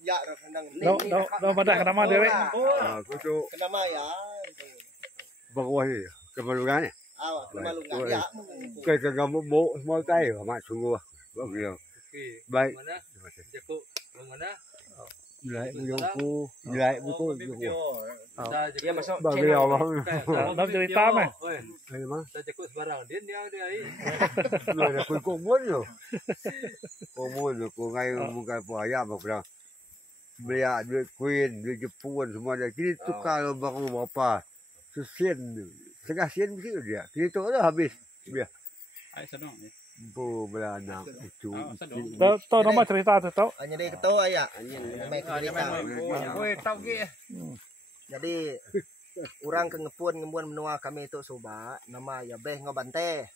Ya rendang. Đâu pada kenapa dewe? Kudu Kenapa ya? bawah ni kemalungan ni. Kemalungan ya. Ke kamu mau semua tay mà sungguh bagus. Baik. Jago mana? Lại buku, lại buku. Dia masuk Bagi Allah. Đâu cerita mah. Ini mah. Saya jago sebarang dia ai. Rồi là cuối cùng muốn rồi. Cô muốn rồi cô ngay một cái buaya mà bilang. Belia duit Queen, duit Jepun semua ada. Kini tukar bang apa? Sen, setengah sen mesti dia. Kini tu dah habis. Dia. Ai senang ni. Bu beranak itu. Tau nama cerita tu tau. Hanya dia ketua ya. Mai cerita. Tahu ke? Jadi orang ke ngebuan menua kami itu soba nama ya beh ngobante.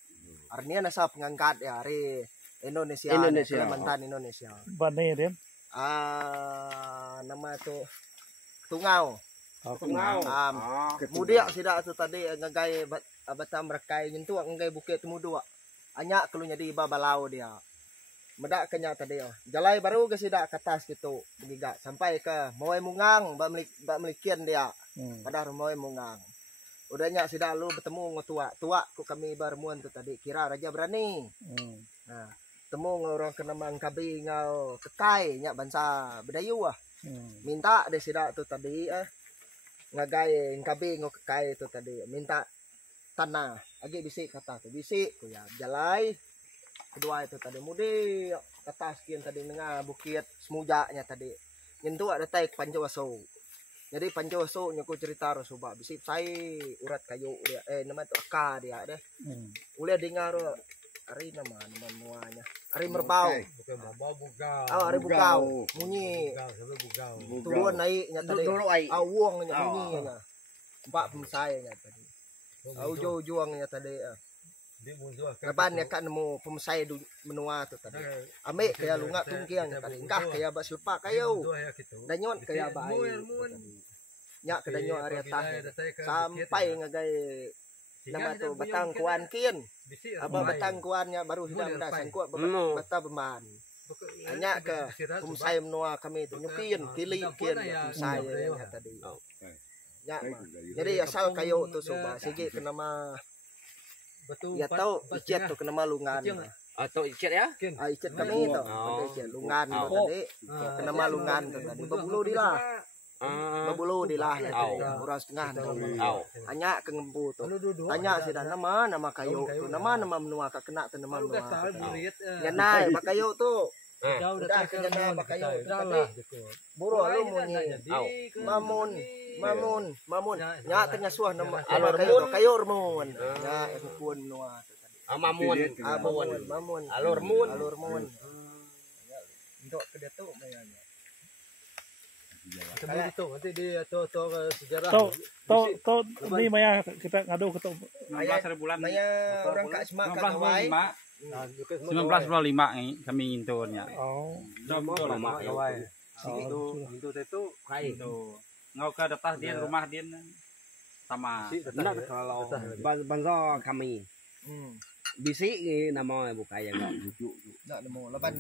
Artinya nasab ngangkat ya hari Indonesia. Kalimantan Indonesia. Bani dia. Nama itu Tungau. Tungau. Mudia sida tu tadi ngagai batam rakai nyentu ngagai bukit mudua. Anya kelunya di babalau dia. Medak kenya tadi jalai baru ke sida ke atas gitu begiga sampai ke Moe Mungang bak melikian dia. Padahal Moe Mungang. Udahnya sida lu bertemu tua ku kami barmuan tu tadi kira raja berani. Nah, temu orang kena mangkabi ngau kekai nya bangsa Bedayu minta de sida tu tadi ngagai ngkabi ngau kekai tu tadi minta tanah agi bisik kata tu bisik ku ya jalai kedua itu tadi mudi atas kian tadi nengah bukit semujanya tadi nyentuh ada taik Pancawaso jadi Pancawaso nyaku cerita rosuba bisik sai urat kayu dia nama itu aka dia deh ulah dengar hari nama muanya hari merbau hari bugau munyi turun naiknya tadi awongnya munyinya empat pemisahnya tadi juangnya tadi Leban ya kan nemu pemisah menua tu tadi ambek kaya lunga tungkiang tadi engkah kaya bak selpak kayu danyot kaya baik nyak kedanyot area atas sampai ngagai nama tu batang kuan kian apa batang kuannya baru sudah mendasan kuat bata beman hanya ke pemisah menua kami itu nyukin kili kian pemisah tadi ya jadi asal kayu tu soba sige kenama ya tahu icet tu kenama lungan Atau icet ya? Icet kami tu icet lungan tu tadi kenama lungan tu tadi babulu dilah kurang setengah hanya ke ngempu tu tanya sudah nama kayu tu nama menua kena tu nama menua ya naik kayu tu udah kena bakayu buru lu munyi mamun nya tanya suah nama kayu hormon ya pun menua mamun alur mun untuk ke tu bayarnya Kemudian itu nanti dia atau sejarah. Tahu ini Maya kita ngadu ketemu 19 bulan. Maya orang Kak Semak Kak Wai. 1925 ni kami nginturnya. Oh. Betul lama kawai. Itu kain tu. Ngau ke datang dia rumah dia sama. Benar kalau bangsa kami. Bisik nama bukaya enggak lucu. Nak nemu lapan.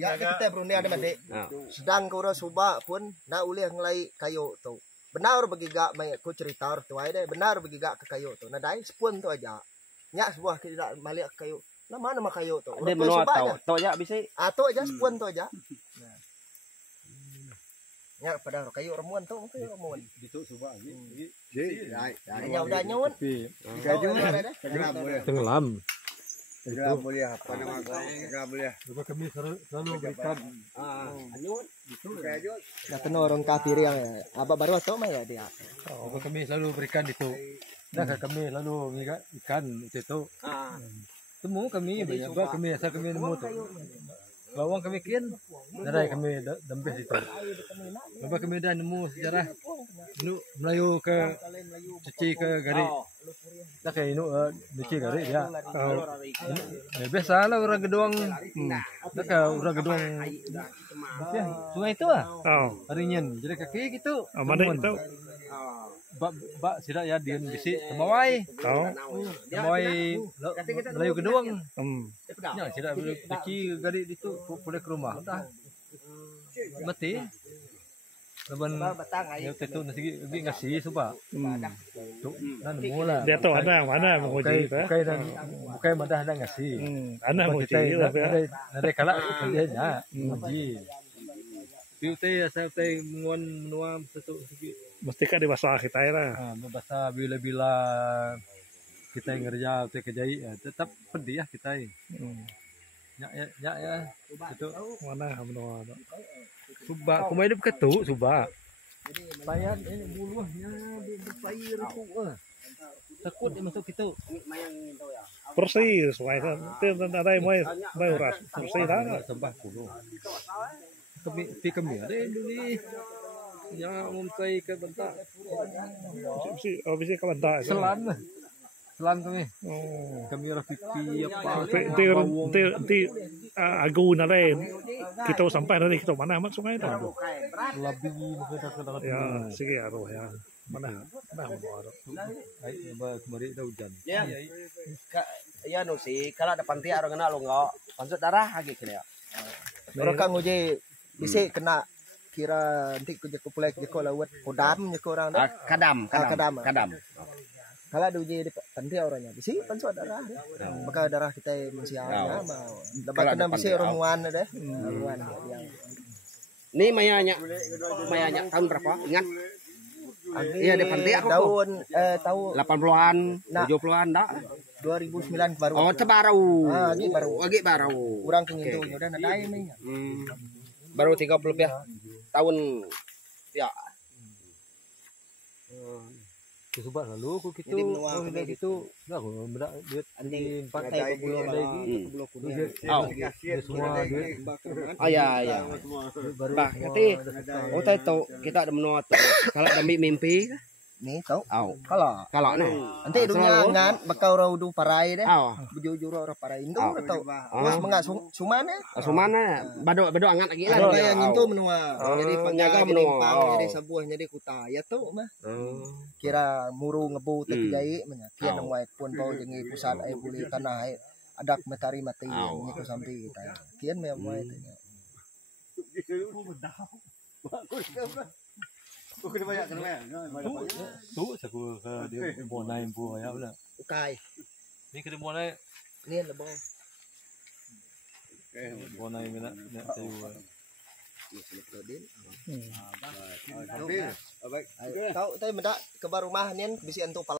Ya kita Brunei ada mandek. Sedang kau ora suba pun nak ulih ngelai kayu tu. Benar bagi gak mai ku cerita tu ai deh. Benar bagi gak ke kayu tu. Nah dai sepun tu aja. Nyak sebuah tidak balik kayu. Nama kayu tu. Ada menua tau ya bisik. Tu aja sepun tu aja. Nah. Nyak pada kayu remuan tu kayu remuan. Itu suba lagi. Nya udah nyun. Kayu Tenggelam. Enggak boleh apa nama kau? Enggak boleh. Coba kami selalu berikan Anyut itu kayu. Nah kena orang kafir yang apa baru atau ya dia. Coba kami selalu berikan itu. Dan kami lalu mengikat ikan itu. Temu kami banyak kami asal kami nemu tu. Bawang kami kian, dari kami dembes itu. Lepas kami dah nemu sejarah Melayu ke cuci ke garik. Dah kayak ini cuci garik ya. Biasa lah orang gedung. Dah kayak orang gedung. Sungai itu Harinyan. Jadi kaki gitu. Mana itu? Bak sidak ya dia bisik temawai. Temawai Melayu gedung. Ya sidak cuci garik itu boleh ke rumah. Dah. mati. Laban batang ya itu nasi ngasih supa. Tuh, dan mula. Dia tahu mana menguji kita. Bukai madah ada ngasih. Anak menguji lah ya. Nade kala dia nya uji. Piu teh asal teh menua satu segi. Mesti kan dibasah kita lah. Bahasa bila-bila kita yang kerja teh kerjai tetap pedih ya kita. Ya. Itu Mana menua. Suba, kau main dekat tu, Suba. Payah ini buluhnya berpair tu. Takut dia masuk kita. Persis, kan. Itu ada yang mau uras. Persis dah. Sembah kuno. Kami ada ini. Ya, mempai ke bentak. Bisa kawan tak. Selan kami. Oh. Kami orang pipi apa. Nanti agu nalai kita sampai nanti kita mana amat sungai itu. Lebih kadang-kadang. Ya, sige aduh ya. Mana menua. Kemarin ada hujan. Ya no sih, kalau ada panti orang kena lo enggak, pansut darah lagi kena. Orang kang uji bisa kena kira nanti kerja kupulek jeko lawat kodam jeko orang dah. Kadam. Kalau ada uji di panti orangnya, bisa pansut darah. Maka darah kita masih ada, dapat kena bisa romuan deh. Romuan dia. Ini mayanya tahun berapa? Ingat? Iya di panti aku tahun 80-an, 70-an dah. 2009 baru. Oh, baru. Lagi baru. Kurang kengin tu, udah ada ini. Baru 30 ya. Tahun ya. Subah lalu aku gitu. Jadi menua kami gitu. Dah aku berak duit Anjing 4 bulan lagi. Semua duit. Oh ya. Bah, nanti tahu kita ada menua kalau ada mimpi. Nih tahu. Kalau nih. Nanti dunia ngan bakal raudu parai deh. Oh. Bujur orang parai itu tahu. Mas mengas sumane. Sumana bado angat lagi lah. Ada yang itu menua. Jadi nyaga penjaga menua. jadi sebuah jadi kuta. Ya tuh mah. Kira muru ngebu teh jai nya. Kian nemu pun bau jengi pusat ai buli tanah ai. Adak metari mati nya ku sampai kita. Kian me moe teh. Tu aku ke dia bonai bu ya benar. Ukai. Ni ke bonai Ni lebong. bonai mina tayu. Tahu teh mendak ke rumah ni bisi antu